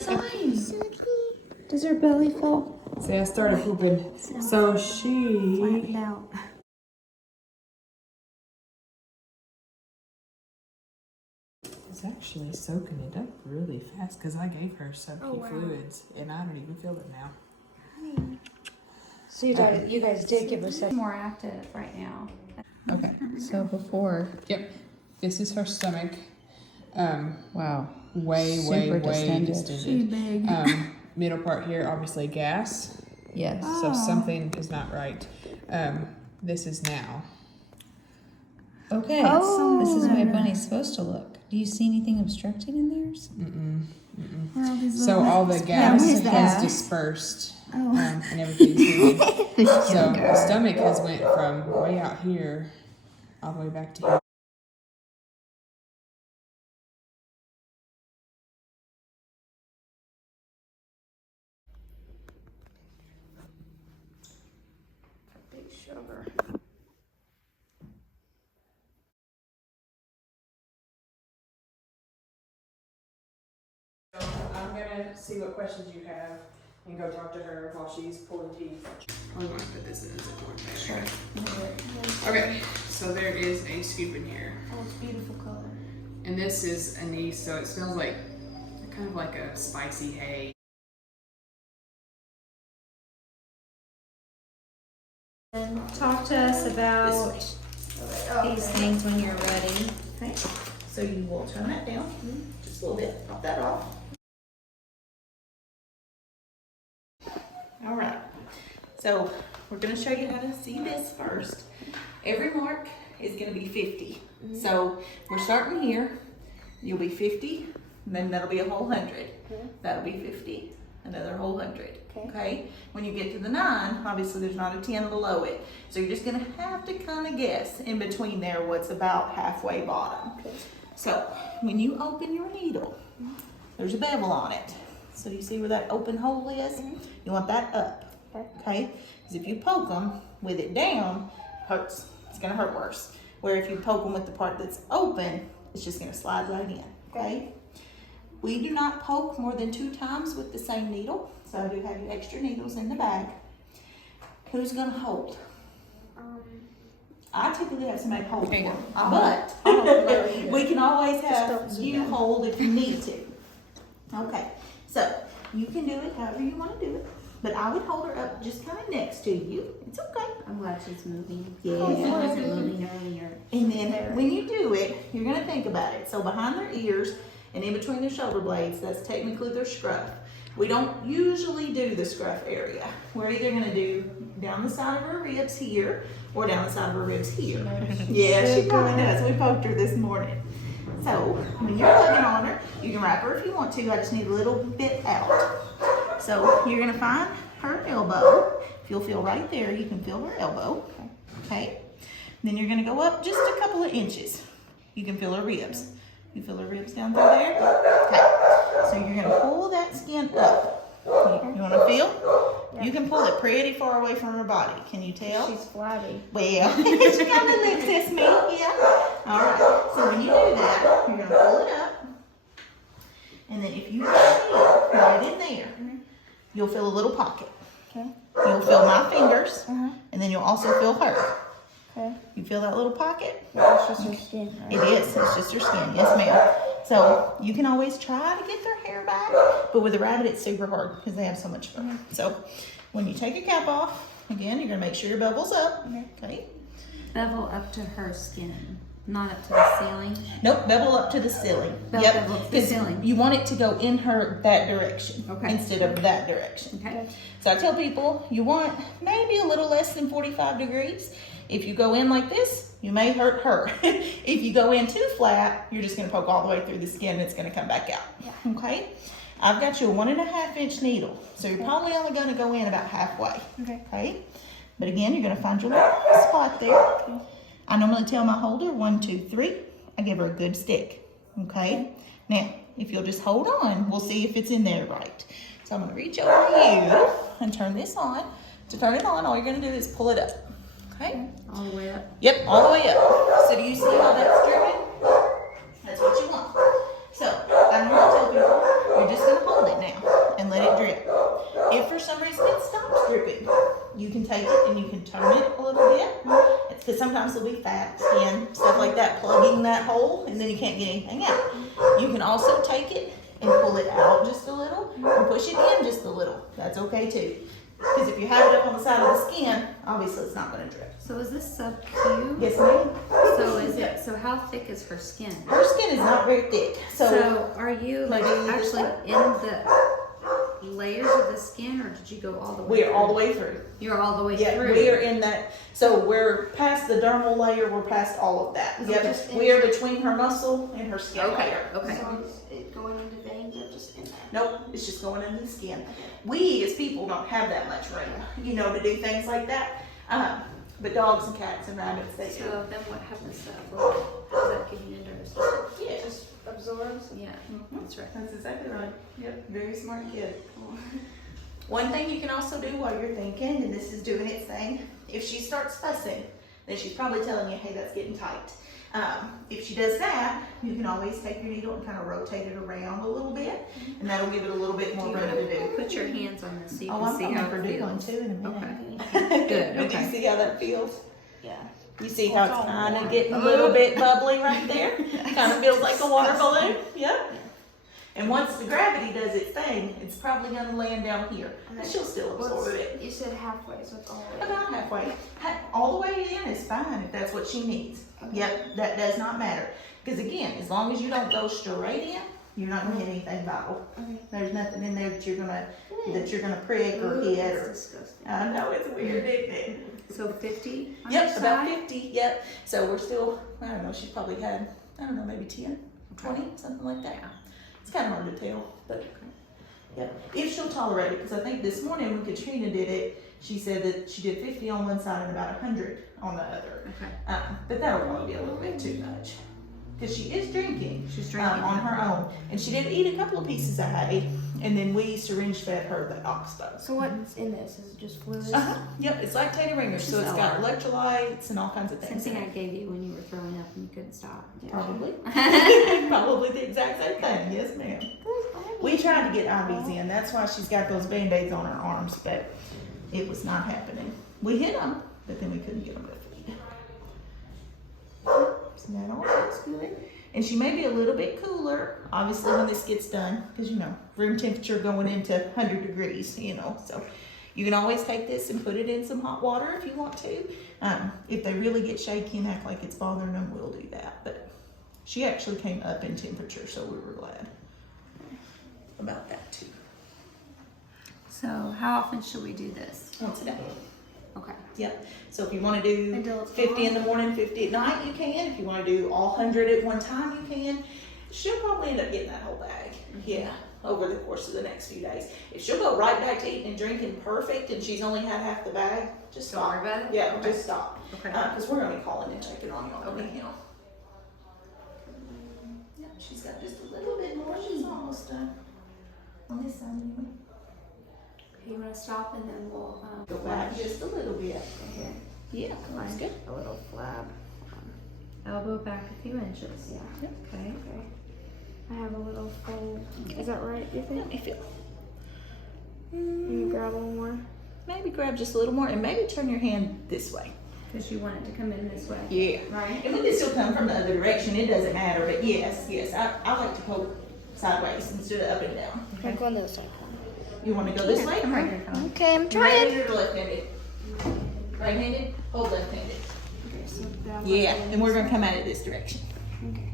Signs. Does her belly fall? See, I started pooping. So she Flattened out. is actually soaking it up really fast because I gave her soaky fluids and I don't even feel it now. So you guys did give us a more active right now. Okay, so before, yep, this is her stomach. Wow. Way distended. She big. Middle part here, obviously gas. Yes. So something is not right. This is now. Okay. This is the way bunny's supposed to look. Do you see anything obstructing in theirs? So all the gas has dispersed. And everything's moving. So the stomach has went from way out here all the way back to here. Big sugar. So I'm gonna see what questions you have and go talk to her while she's pulling teeth. I'm gonna put this in as a board bag. Sure. Okay, so there is a scoop in here. Oh, it's beautiful color. And this is anise, so it smells like kind of like a spicy hay. And talk to us about these things when you're ready. Okay, so you will turn that down just a little bit, pop that off. All right, so we're gonna show you how to see this first. Every mark is gonna be 50. So we're starting here, you'll be 50, and then that'll be a whole 100. That'll be 50, another whole 100. Okay, when you get to the 9, obviously there's not a 10 below it. So you're just gonna have to kind of guess in between there what's about halfway bottom. So when you open your needle, there's a bevel on it. So you see where that open hole is? You want that up, okay? Because if you poke them with it down, hurts. It's gonna hurt worse. Where if you poke them with the part that's open, it's just gonna slide right in, okay? We do not poke more than 2 times with the same needle. So I do have you extra needles in the bag. Who's gonna hold? I typically have somebody hold for them, but we can always have you hold if you need to. Okay, so you can do it however you want to do it, but I would hold her up just kind of next to you. It's okay. I'm glad she's moving. Yeah. She wasn't moving earlier. And then when you do it, you're gonna think about it. So behind their ears and in between their shoulder blades, that's technically their scruff. We don't usually do the scruff area. We're either gonna do down the side of her ribs here or down the side of her ribs here. Yeah, she probably does. We poked her this morning. So when you're hugging on her, you can wrap her if you want to. I just need a little bit out. So you're gonna find her elbow. If you'll feel right there, you can feel her elbow. Okay. Then you're gonna go up just a couple of inches. You can feel her ribs. You feel her ribs down through there? Okay. So you're gonna pull that skin up. You wanna feel? You can pull it pretty far away from her body. Can you tell? She's flabby. Well, she kind of looks at me, yeah. All right. So when you do that, you're gonna pull it up, and then if you feel right in there, you'll feel a little pocket. Okay. You'll feel my fingers, and then you'll also feel her. Okay. You feel that little pocket? It's just her skin. Right? It is. It's just your skin. Yes, ma'am. So you can always try to get their hair back, but with a rabbit, it's super hard because they have so much fur. So when you take your cap off, again, you're gonna make sure your bevel's up. Okay. Bevel up to her skin, not up to the ceiling. Nope, bevel up to the ceiling. Bevel up to the 'cause ceiling. you want it to go in her that direction Okay. instead of that direction. Okay. So I tell people you want maybe a little less than 45 degrees. If you go in like this, you may hurt her. If you go in too flat, you're just gonna poke all the way through the skin and it's gonna come back out. Yeah. Okay? I've got you a 1.5 inch needle. So you're probably only gonna go in about halfway. Okay. Okay? But again, you're gonna find your little spot there. I normally tell my holder 1, 2, 3. I give her a good stick. Okay? Now, if you'll just hold on, we'll see if it's in there right. So I'm gonna reach over to you and turn this on. To turn it on, all you're gonna do is pull it up. Okay? All the way up. Yep, all the way up. So do you see how that's driven? That's what you want. So I normally tell people, you're just gonna hold it now. If for some reason it stops dripping, you can take it and you can turn it a little bit. It's because sometimes there'll be fat, skin, stuff like that plugging that hole, and then you can't get anything out. You can also take it and pull it out just a little, or push it in just a little. That's okay too. Because if you have it up on the side of the skin, obviously it's not going to drip. So is this sub-Q? Yes, ma'am. So is it? So how thick is her skin? Her skin is not very thick. So are you like Maybe actually in the layers of the skin, or did you go all the way? We're all the way through. You're all the way Yeah, through. we are in that. So we're past the dermal layer. We're past all of that. Yep. We are between her muscle and her skin Okay. layer. Okay. So is it going into veins or just in there? Nope, it's just going into the skin. We as people don't have that much room, to do things like that. But dogs and cats and rabbits, they do. So then what happens to that? How does that get into her system? Yeah, it just absorbs. Yeah, that's right. That's exactly right. Yep, very smart kid. One thing you can also do while you're thinking, and this is doing its thing, if she starts fussing, then she's probably telling you, hey, that's getting tight. If she does that, you can always take your needle and kind of rotate it around a little bit, and that'll give it a little bit more room to do. Put your hands on this so you Oh, can I'm see gonna how have her it do one feels. too in a minute. Okay. Good. Did you Okay. see how that feels? Yeah. You see how it's kind of getting a little bit bubbly right there? Kind of feels like a water balloon. Yep. And once the gravity does its thing, it's probably going to land down here. But she'll still absorb it. You said halfway, so it's all the way. About halfway. All the way in is fine if that's what she needs. Yep, that does not matter. Because again, as long as you don't go straight in, you're not going to hit anything vital. There's nothing in there that you're gonna prick or hit. That's Or disgusting. I know it's weird, isn't it? So 50 on Yep, each about side? 50, yep. So we're still, I don't know, she's probably had, maybe 10, 20, something like that. It's kind of hard to tell, but yep. If she'll tolerate it, because I think this morning when Katrina did it, she said that she did 50 on one side and about 100 on the other. Okay. But that'll probably be a little bit too much. Because she is drinking. She's drinking. On her own. And she did eat a couple of pieces of hay, and then we syringe fed her the oxbow. So what's in this? Is it just fluid? Yep, it's like Teddy Ringers, so it's got electrolytes and all kinds of things. Same thing I gave you when you were throwing up and you couldn't stop. Probably. Probably the exact same thing. Yes, ma'am. We tried to get IVs in. That's why she's got those Band-Aids on her arms, but it was not happening. We hit them, but then we couldn't get them to feed. So that all feels good. And she may be a little bit cooler, obviously, when this gets done, because, room temperature going into 100 degrees, so you can always take this and put it in some hot water if you want to. If they really get shaky and act like it's bothering them, we'll do that. But she actually came up in temperature, so we were glad about that too. So how often should we do this? Once a day. Okay. Yep. So if you want to do Until it's 50 in gone? the morning, 50 at night, you can. If you want to do all 100 at one time, you can. She'll probably end up getting that whole bag. Yeah. Over the course of the next few days. If she'll go right back to eating and drinking perfect and she's only had half the bag, just Don't stop. worry about it? Yeah, Okay. just stop. Okay. Because we're going to be calling and checking on you on the Okay. email. Yeah, she's got just a little bit more. She's almost done. On this side anyway. Okay, you want to stop and then we'll Go back just a little bit. Okay. Yeah, that's good. A little flab. Elbow back a few inches. Yeah. Okay. Okay. I have a little fold. Is that right, you think? Let me feel. Can you grab one more? Maybe grab just a little more and maybe turn your hand this way. Because you want it to come in this way. Yeah. Right? And we can still come from the other direction. It doesn't matter. But yes. I like to go sideways instead of up and down. I'm going to the side. You want to go this way? Come right here, Colin. Okay, I'm Right-handed or left-handed? Right-handed? Hold left-handed. Okay, so grab Yeah. one. And we're going to come at it this direction. Okay.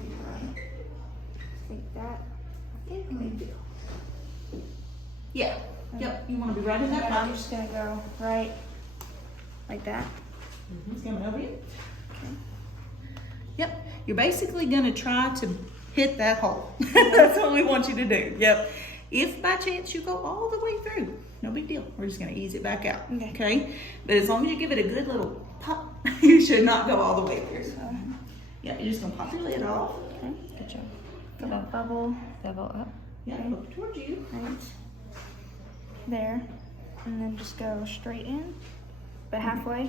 I think that. Yeah. Yep. You want to be right in that I'm pocket. just gonna go right like that. It's coming over you. Yep. You're basically going to try to hit that hole. That's what we want you to do. Yep. If by chance you go all the way through, no big deal. We're just going to ease it back out. Okay. But as long as you give it a good little pop, you should not go all the way through. Yeah. You're just going to pop your lid off. Okay, good job. Feel that bubble Bevel up. Yeah. Look towards you. right there, and then just go straight in, but halfway,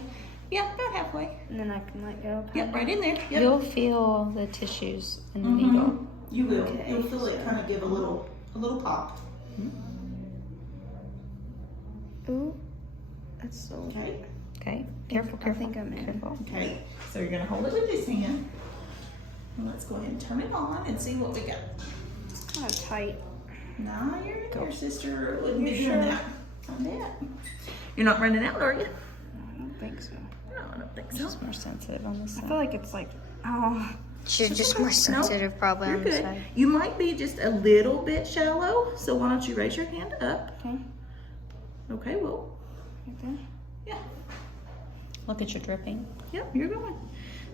Yeah. About halfway. and then I can let go. Yep. Right in there. Yep. You'll feel the tissues in the Mhm. needle. You will. Okay, You'll feel it kind of give a little pop. Ooh, that's so. Okay. Okay. Careful, I careful. think I'm in. Careful. Okay. So you're gonna hold it with this hand. And let's go ahead and turn it on and see what we got. It's kind of tight. Nah, you're in there, sister. Wouldn't be You doing sure? that. Not that. You're not running out, are you? No, I don't think so. No, I don't think It's so. just more sensitive on this I side. feel like it's like, oh. You're just more sensitive, probably You're on the good. side. You might be just a little bit shallow, so why don't you raise your hand up? Okay. Okay, well, Right there. yeah. Look at your dripping. Yep, you're going.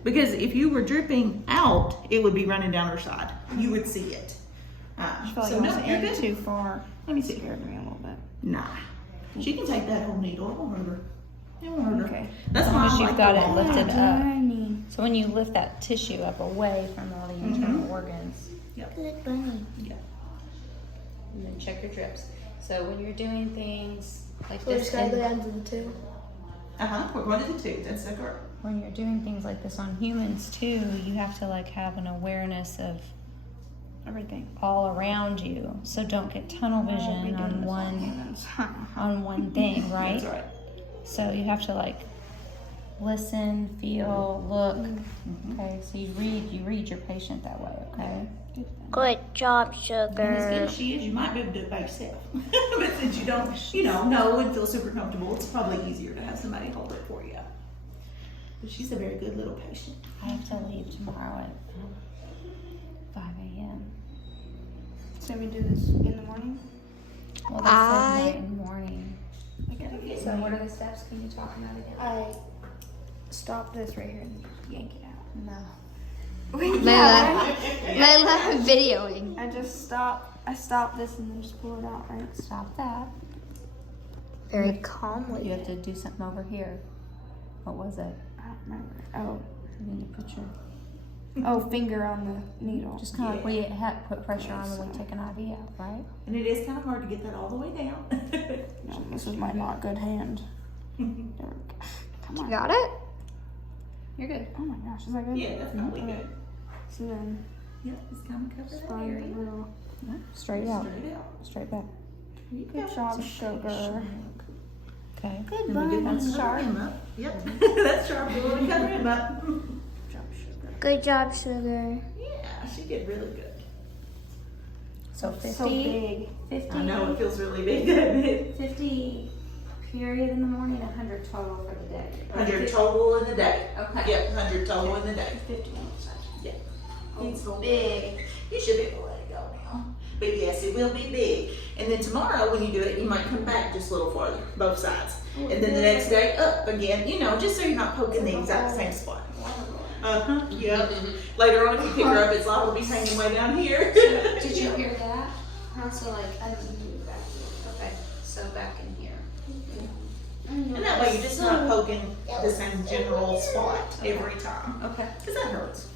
Because if you were dripping out, it would be running down her side. You would see it. I feel like So it was no, you're in good. too far. Let me see. Scared me a little bit. Nah. She can take that whole needle. It won't hurt her. It won't hurt her. Okay. That's As why long as I you've like got the it long lifted one. up. Tiny. So when you lift that tissue up away from all the internal organs, Good bunny. Yeah. and then check your drips. So when you're doing things like We're this, just gonna go and down to the two. We're going to the two. That's the correct. when you're doing things like this on humans too, you have to like have an awareness of Everything. all around you. So don't get tunnel I won't be vision doing on this one humans. on one thing, right? That's right. So you have to like listen, feel, look. Okay, so you read your patient that way, okay? Good job, And as good sugar. as she is, you might be able to do it by yourself. But since you don't, know and feel super comfortable, it's probably easier to have somebody hold it for you. But she's a very good little patient. I have to leave tomorrow at 5 a.m. So we do this in the morning? Well, they said night and morning. Okay. So what are the steps? Can you talk about it again? I stop this right here and yank it out. No. Layla, I'm videoing. I just stop. I stop this and then just pull it out, right? Stop that. Very calmly. You have to do something over here. What was it? I don't remember. Oh, You need to put your finger on the needle. just kind of like we have put pressure on when we take an IV out, right? And it is kind of hard to get that all the way down. No, this is my not good hand. There we go. Come You on. got it? You're good. Oh my gosh, is that good? Yeah, that's probably good. So then, Yep, just kind of cover that find area. a little. Straight out. Straight out. Straight back. There you Good go. job, sugar. Okay. Good And we do want to cover him up. Yep, that's sharp. We want to cover him up. Job, sugar. Good job, sugar. Yeah, she did really good. So 50. So big. 50. I know it feels really big, doesn't it? 50 period in the morning, 100 total for the day. 100 total in the day. Okay. Yep, 100 total in the day. 50 on each side. Yeah. It's big. You should be able to let it go now. But yes, it will be big. And then tomorrow when you do it, you might come back just a little farther, both sides. And then the next day up again, just so you're not poking the exact same spot. Uh-huh, yep. Later on, if you pick her up, it's liable to be hanging way down here. Did you hear that? So like, I didn't move back here. Okay, so back in here. And that way you're just not poking the same general spot every time. Okay. Because that hurts.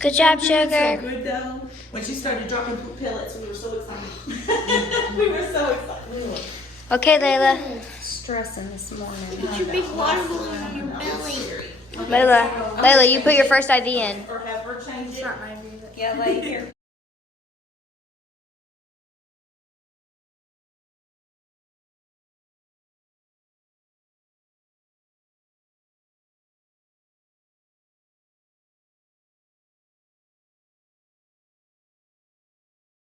Good job, So sugar. good though. When she started dropping pellets, we were so excited. We were so excited. Okay, Layla. Stressing this morning. Layla, you put your first IV in. Or have her change it. Yeah, like here.